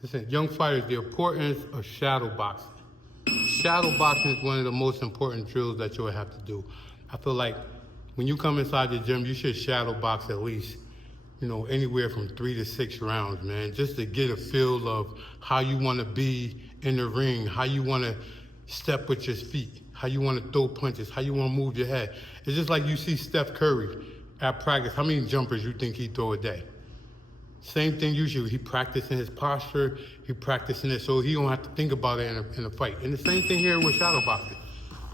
Listen, young fighters, the importance of shadow boxing. Shadow boxing is one of the most important drills that you'll have to do. I feel like when you come inside the gym, you should shadow box at least, anywhere from 3 to 6 rounds, man, just to get a feel of how you want to be in the ring, how you want to step with your feet, how you want to throw punches, how you want to move your head. It's just like you see Steph Curry at practice. How many jumpers you think he throw a day? Same thing usually. He practicing his posture, he practicing it so he don't have to think about it in a fight. And the same thing here with shadow boxing.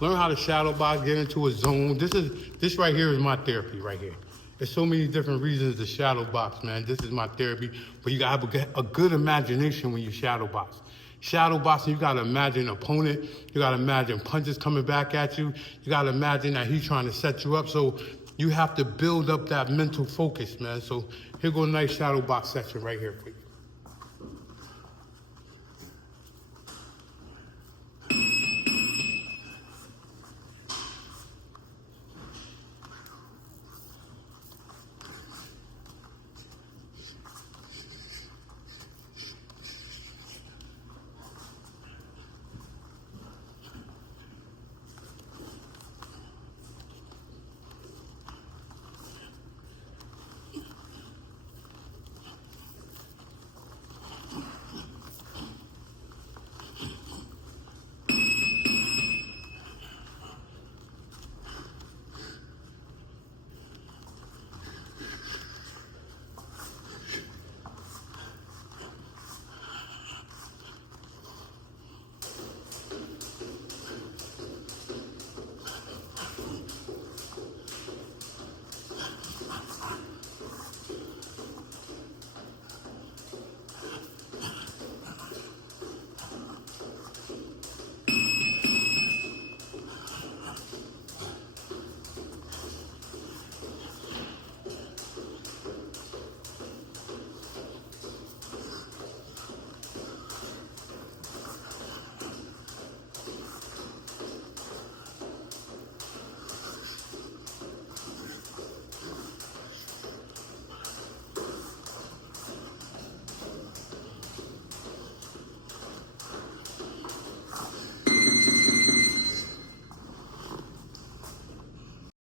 Learn how to shadow box, get into a zone. This right here is my therapy right here. There's so many different reasons to shadow box, man. This is my therapy. But you gotta have a good imagination when you shadow box. Shadow boxing, you gotta imagine an opponent. You gotta imagine punches coming back at you. You gotta imagine that he's trying to set you up. So you have to build up that mental focus, man. So here goes a nice shadow box session right here for you.